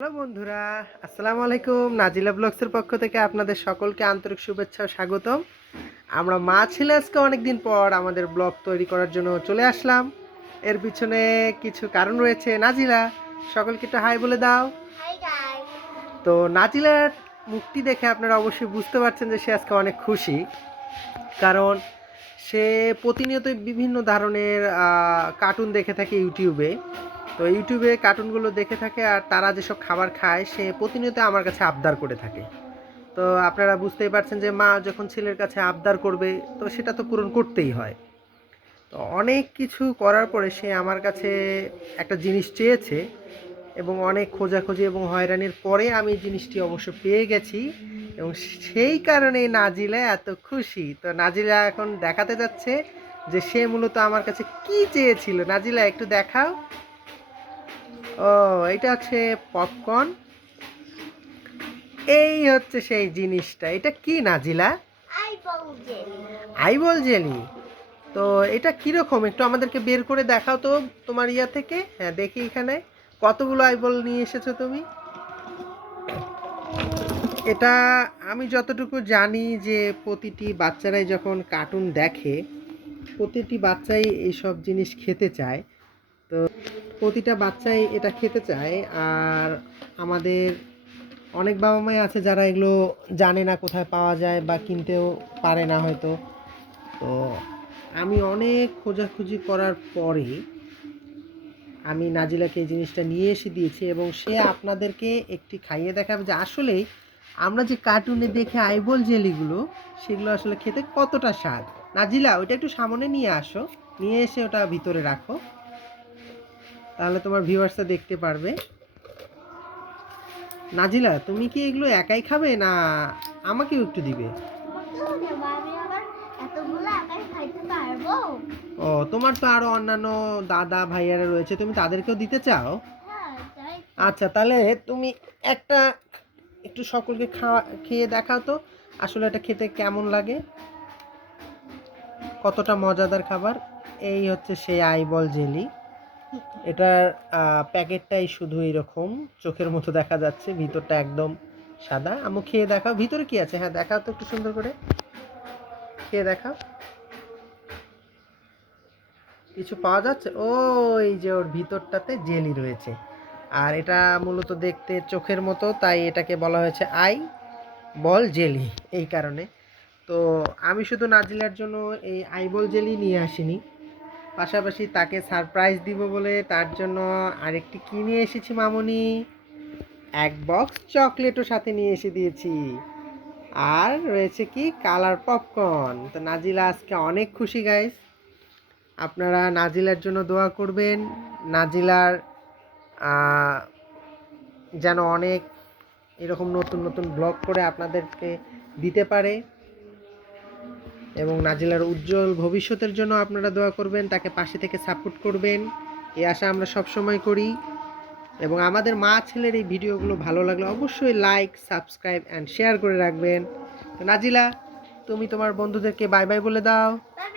Hello বন্ধুরা, আসসালামু আলাইকুম। নাজিলা ব্লগসের পক্ষ থেকে আপনাদের সকলকে আন্তরিক শুভেচ্ছা ও স্বাগতম। আমরা মা ছেলে আজকে অনেকদিন পর আমাদের ব্লগ তৈরি করার জন্য চলে আসলাম। এর পিছনে কিছু কারণ রয়েছে। নাজিলা, সকলকে একটু হাই বলে দাও। Hi guys. তো নাজিলার মুখটি দেখে আপনারা অবশ্যই বুঝতে পারছেন যে সে আজকে অনেক খুশি, কারণ সে প্রতিনিয়তই বিভিন্ন ধরনের কার্টুন দেখে থাকে ইউটিউবে। তো ইউটিউবে কার্টুনগুলো দেখে থাকে, আর তারা যেসব খাবার খায় সে প্রতিনিয়ত আমার কাছে আবদার করে থাকে। তো আপনারা বুঝতেই পারছেন যে মা যখন ছেলের কাছে আবদার করবে তো সেটা তো পূরণ করতেই হয়। তো অনেক কিছু করার পরে সে আমার কাছে একটা জিনিস চেয়েছে, এবং অনেক খোঁজাখুঁজি এবং হয়রানির পরে আমি জিনিসটি অবশ্য পেয়ে গেছি, এবং সেই কারণে নাজিলা এত খুশি। তো নাজিলা এখন দেখাতে যাচ্ছে যে সে মূলত আমার কাছে কি চেয়েছিল। নাজিলা, একটু দেখাও। ও, এটা হচ্ছে পপকর্ন। এই হচ্ছে সেই জিনিসটা। এটা কি Nazila? Eyeball jelly. Eyeball jelly. তো এটা কিরকম একটু আমাদেরকে বের করে দেখাও তো তোমার ইয়া থেকে। হ্যাঁ, দেখি এখানে কতগুলো আইবল নিয়ে এসেছো তুমি। এটা আমি যতটুকু জানি যে প্রতিটি বাচ্চারাই যখন কার্টুন দেখে প্রতিটি বাচ্চাই এইসব জিনিস খেতে চায়। তো প্রতিটা বাচ্চাই এটা খেতে চায়। আর আমাদের অনেক বাবা মাই আছে যারা এগুলো জানে না কোথায় পাওয়া যায় বা কিনতেও পারে না হয়তো। তো আমি অনেক খোঁজাখুঁজি করার পরে আমি নাজিলাকে এই জিনিসটা নিয়ে এসে দিয়েছি, এবং সে আপনাদেরকে একটি খাইয়ে দেখাবে যে আসলেই আমরা যে কার্টুনে দেখে আইবল জেলিগুলো সেগুলো আসলে খেতে কতটা স্বাদ। নাজিলা, ওইটা একটু সামনে নিয়ে আসো, নিয়ে এসে ওটা ভিতরে রাখো, তাহলে তোমার ভিউয়ার্সরা দেখতে পারবে। নাজিলা, তুমি কি এগুলো একাই খাবে না আমাকেও একটু দিবে? তোমাকেও দেবো, আমি আবার এতগুলো একাই খাইতে পারবো? ও, তোমার তো আরো অন্যান্য দাদা ভাইয়ারা রয়েছে, তুমি তাদেরকেও দিতে চাও? হ্যাঁ, তাই তো। আচ্ছা, তাহলে তুমি একটা একটু সকলকে খাওয়া খেয়ে দেখাও তো আসলে এটা খেতে কেমন লাগে, কতটা মজাদার খাবার। এই হচ্ছে সেই আইবল জেলি। এটার প্যাকেটটাই শুধু এরকম চোখের মতো দেখা যাচ্ছে, ভিতরটা একদম সাদা। আমু, খেয়ে দেখাও ভিতরে কি আছে। হ্যাঁ, দেখাও তো একটু সুন্দর করে, খেয়ে দেখাও। কিছু পাওয়া যাচ্ছে? ওই যে ওর ভিতরটাতে জেলি রয়েছে। আর এটা মূলত দেখতে চোখের মতো, তাই এটাকে বলা হয়েছে আই বল জেলি, এই কারণে। তো আমি শুধু নাজিলার জন্য এই আইবল জেলি নিয়ে আসিনি, পাশাপাশি তাকে সারপ্রাইজ দিব বলে তার জন্য আরেকটি কি নিয়ে এসেছি মামুনি, এক বক্স চকলেটও সাথে নিয়ে এসে দিয়েছি। আর রয়েছে কি কালার পপকর্ন। তো নাজিলা আজকে অনেক খুশি গাইস। আপনারা নাজিলার জন্য দোয়া করবেন, নাজিলার যেন অনেক এরকম নতুন নতুন ব্লগ করে আপনাদেরকে দিতে পারে, এবং নাজিলার উজ্জ্বল ভবিষ্যতের জন্য আপনারা দোয়া করবেন, তাকে পাশে থেকে সাপোর্ট করবেন, এই আশা আমরা সব সময় করি। এবং আমাদের মা ছেলের এই ভিডিওগুলো ভালো লাগলে অবশ্যই লাইক, সাবস্ক্রাইব অ্যান্ড শেয়ার করে রাখবেন। তো নাজিলা, তুমি তোমার বন্ধুদেরকে বাই বাই বলে দাও। বাই